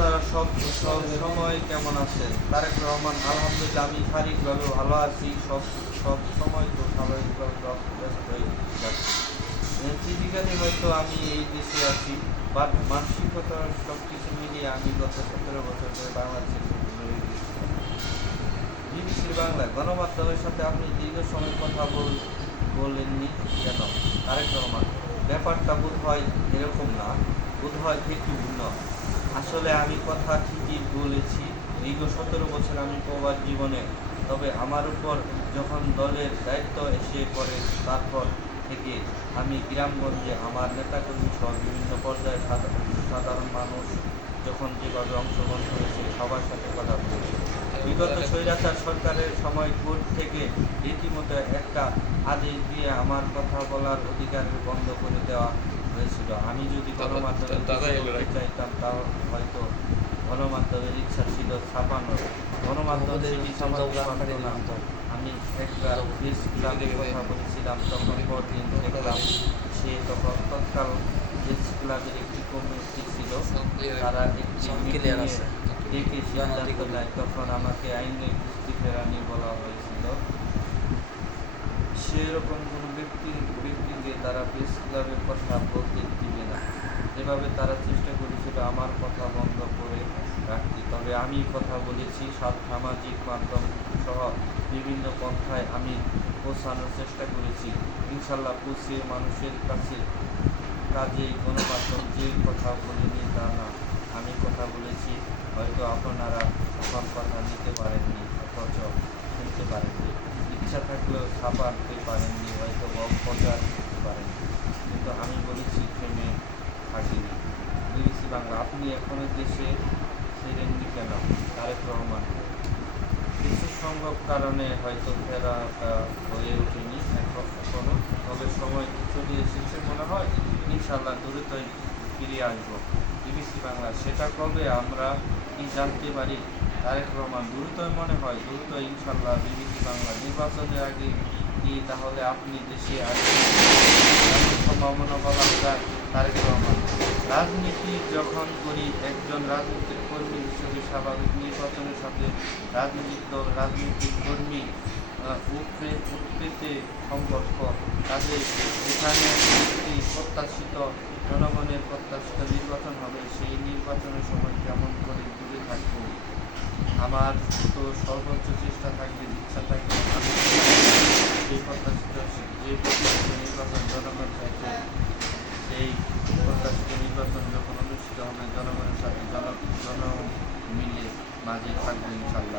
আপনারা সব সব সময় কেমন আছেন? তারেক রহমান, আলহামদুলিল্লাহ, আমি শারীরিকভাবে ভালো আছি। সব সব সময় তো স্বাভাবিকভাবে সব ব্যস্ত হয়ে যাচ্ছি। ফিজিক্যালি হয়তো আমি এই দেশে আছি বাট মানসিকতা সব কিছু মিলিয়ে আমি গত সতেরো বছর ধরে বাংলাদেশে বিবিসির বাংলায় গণমাধ্যমের সাথে আপনি দীর্ঘ সময় কথা বল বলেননি কেন? তারেক রহমান, ব্যাপারটা বোধ হয় এরকম না। বোধ হয় একটু ভিন্ন আসলে আমি কথা ঠিকই বলেছি। দীর্ঘ সতেরো বছর আমি প্রবাস জীবনে, তবে আমার উপর যখন দলের দায়িত্ব এসে পড়ে, তারপর থেকে আমি গ্রামগঞ্জে আমার নেতাকর্মী সহ বিভিন্ন পর্যায়ে সাধা- সাধারণ মানুষ যখন যেভাবে অংশগ্রহণ করেছে, সবার সাথে কথা বলেছি। বিগত স্বৈরাচার সরকারের সময় কোর্ট থেকে রীতিমতো একটা আদেশ দিয়ে আমার কথা বলার অধিকার বন্ধ করে দেওয়া হয়েছিল। আমি যদি গণমাধ্যমে? চাইতাম তাও হয়তো গণমাধ্যমের ইচ্ছা ছিল ছাপানোর। গণমাধ্যম সেটি ছাপাতে পারতো না। আমি একবার প্রেস ক্লাবের কথা বলেছিলাম তখন পরদিন দেখলাম সে তখন তৎকাল প্রেস ক্লাবের একটি কমিটি ছিল। তারা একটি। ডেকে সিদ্ধান্ত নেয় তখন আমাকে আইনের দৃষ্টি ফেরানি বলা হয়েছিল। সেরকম কোনো ব্যক্তি ব্যক্তিকে তারা প্রেস ক্লাবের কথা বলতে দিবে না, যেভাবে তারা চেষ্টা করেছিল আমার কথা বন্ধ করে রাখতে। তবে আমি কথা বলেছি সামাজিক মাধ্যম সহ বিভিন্ন পন্থায় আমি পৌঁছানোর চেষ্টা করেছি। ইনশাল্লাহ পৌঁছিয়ে মানুষের কাছে কাজে গণমাধ্যম যে কথা বলিনি তা না আমি কথা বলেছি হয়তো আপনারা তখন কথা নিতে পারেননি অথচ শুনতে পারেননি থাকলেও ছাপাতে পারেননি, হয়তো প্রচার করতে পারেননি। কিন্তু আমি বলেছি, থেমে থাকিনি। বিবিসি বাংলা, আপনি এখনও দেশে ফিরেননি কেন? তারেক রহমান কিছু সম্ভব কারণে হয়তো ফেরাটা হয়ে ওঠেনি এখনও তবে সময় চলে এসেছে মনে হয় ইনশাল্লাহ দ্রুতই ফিরে আসব বিবিসি বাংলা, সেটা কবে, আমরা কি জানতে পারি? তারেক রহমান দ্রুতই মনে হয় দ্রুত ইনশাল্লাহ বিবিসি বাংলা নির্বাচনের আগে কি তাহলে আপনি দেশে আসবেন? সম্ভাবনা বলা যায় তারেক রহমান রাজনীতি যখন করি, একজন রাজনৈতিক কর্মী হিসেবে স্বাভাবিক নির্বাচনের সাথে রাজনৈতিক দল, রাজনৈতিক কর্মী উৎপে, উৎপেতে সম্পর্ক কাজে এখানে একটি প্রত্যাশিত জনগণের প্রত্যাশিত নির্বাচন হবে, সেই নির্বাচনের সময় কেমন করে দূরে থাকব? আমার তো সর্বোচ্চ চেষ্টা থাকবে ইচ্ছা থাকবে সেই প্রত্যাশিত যে প্রত্যাশিত নির্বাচন জনগণ চাইছে সেই প্রত্যাশিত নির্বাচন যখন অনুষ্ঠিত হবে জনগণের সাথে জন জন মিলে মাঝে থাকবে ইনশাল্লাহ।